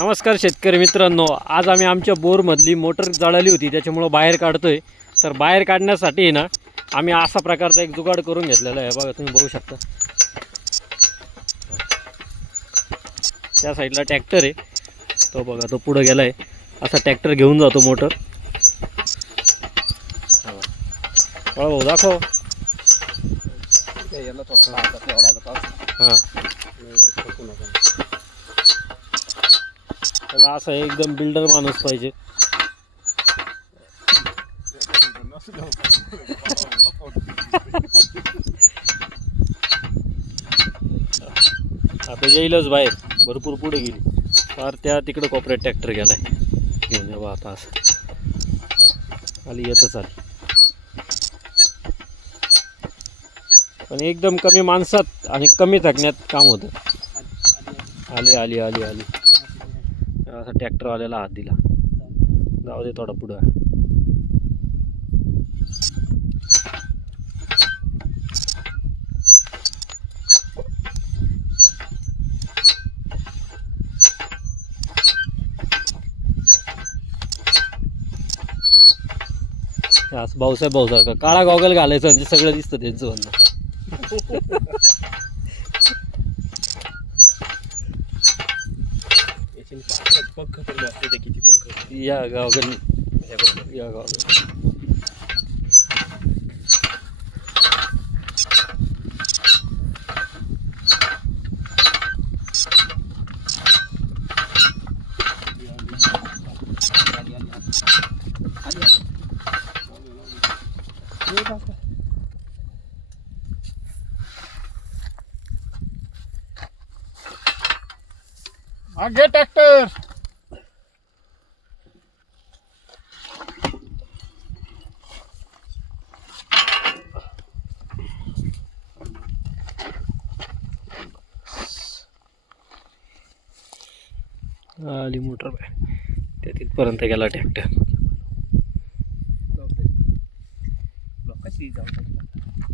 नमस्कार शेतकरी मित्रांनो, आज आम्ही आमच्या बोरमधली मोटर जळाली होती त्याच्यामुळं बाहेर काढतोय. तर बाहेर काढण्यासाठी ना आम्ही असा प्रकारचा एक जुगाड करून घेतलेला आहे. बघा, तुम्ही बघू शकता त्या साईडला ट्रॅक्टर आहे. तो बघा, तो पुढे गेला आहे. असा ट्रॅक्टर घेऊन जातो मोटर. भाऊ दाखव. हां, त्याला असं एकदम बिल्डर माणूस पाहिजे. आता येईलच बाहेर, भरपूर पुढे गेली. फार त्या तिकडे कॉपरेट ट्रॅक्टर गेलाय घेऊन. जेव्हा आता असं आली, येतच आली. पण एकदम कमी माणसात आणि कमी थकण्यात काम होतं. आली आली आली आली. असा ट्रॅक्टरवाल्याला हात दिला. जाऊ दे थोडा पुढं. असं भाऊसारखं काळा गॉगल घालायचं म्हणजे सगळं दिसतं त्यांचं म्हणणं. या गॉगल, या गॉगल. आगे ट्रॅक्टर. आली मोटर त्या तिथपर्यंत गेला ट्रॅक्टर. कशी जाऊ